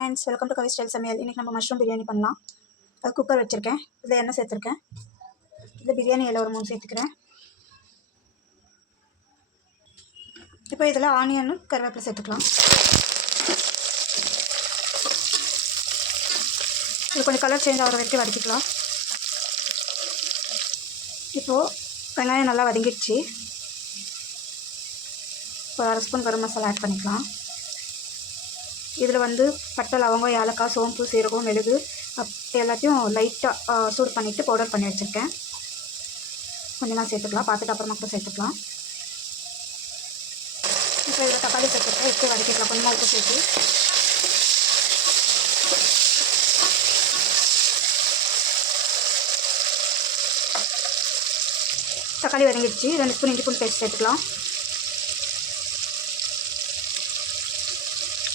Friends, welcome to Kavi style சமையல். இன்றைக்கி நம்ம மஷ்ரூம் பிரியாணி பண்ணலாம். அது குக்கர் வச்சுருக்கேன். இதில் எண்ணெய் சேர்த்துருக்கேன். இதில் பிரியாணி இலை ஒரு 3 சேர்த்துக்கிறேன். இப்போ இதில் ஆனியனும் கருவேப்பிலை சேர்த்துக்கலாம். இது கொஞ்சம் கலர் சேஞ்ச் ஆகிற வரைக்கும் வதக்கிக்கலாம். இப்போது வெங்காயம் நல்லா வதங்கிடுச்சு. ஒரு 1/2 ஸ்பூன் கரம் மசாலா ஆட் பண்ணிக்கலாம். இதில் வந்து பட்டை, லவங்கம், ஏலக்காய், சோம்பு, சீரகம், மிளகு எல்லாத்தையும் லைட்டாக சூடு பண்ணிவிட்டு பவுடர் பண்ணி வச்சுருக்கேன். கொஞ்சமாக சேர்த்துக்கலாம். பார்த்துட்டு அப்புறமா கூட சேர்த்துக்கலாம். இப்போ இதில் தக்காளி சேர்த்துருக்கேன். எடுத்து வதக்கிக்கலாம். கொஞ்சமாக உப்பு சேர்த்து தக்காளி வதங்கிடுச்சு. 2 ஸ்பூன் இஞ்சி பூண்டு பேஸ்ட் சேர்த்துக்கலாம்.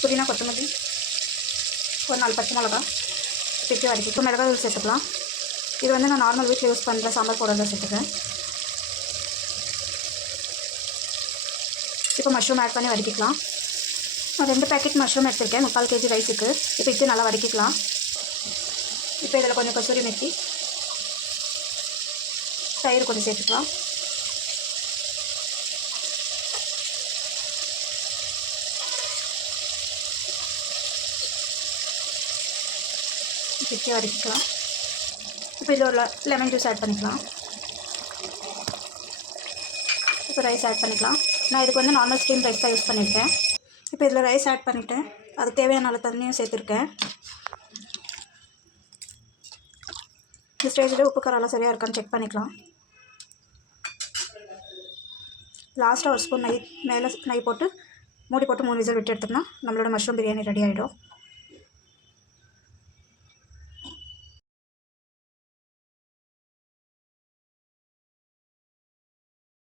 புதினா, கொத்தமல்லி, ஒரு 4 பச்சை மிளகா சேர்த்து வதக்கி மிளகாய் தூள் சேர்த்துக்கலாம். இது வந்து நான் நார்மல் வீட்டில் யூஸ் பண்ணுற சாம்பார் பவுடர் தான் சேர்த்துக்கிறேன். இப்போ மஷ்ரூம் ஆட் பண்ணி வதக்கிக்கலாம். நான் 2 பேக்கெட் மஷ்ரூம் எடுத்துருக்கேன் 3/4 kg ரைஸுக்கு. இப்போ இது நல்லா வதக்கிக்கலாம். இப்போ இதில் கொஞ்சம் கசூரி மெத்தி, தயிர் கொஞ்சம் சேர்த்துக்கலாம். வச்சு வதக்கிக்கலாம். இப்போ இதில் ஒரு லெமன் ஜூஸ் ஆட் பண்ணிக்கலாம். இப்போ ரைஸ் ஆட் பண்ணிக்கலாம். நான் இதுக்கு வந்து நார்மல் ஸ்டீம் ரைஸ் தான் யூஸ் பண்ணியிருக்கேன். இப்போ இதில் ரைஸ் ஆட் பண்ணிவிட்டேன். அதுக்கு தேவையான அளவு தண்ணியும் சேர்த்துருக்கேன். இந்த ஸ்டேஜில் உப்பு காரம்லாம் சரியாக இருக்கான்னு செக் பண்ணிக்கலாம். லாஸ்ட்டாக ஒரு ஸ்பூன் நெய் மேலே நெய் போட்டு மூடி போட்டு 3 விசில் விட்டு எடுத்தோம்னா நம்மளோட மஷ்ரூம் பிரியாணி ரெடி ஆகிடும்.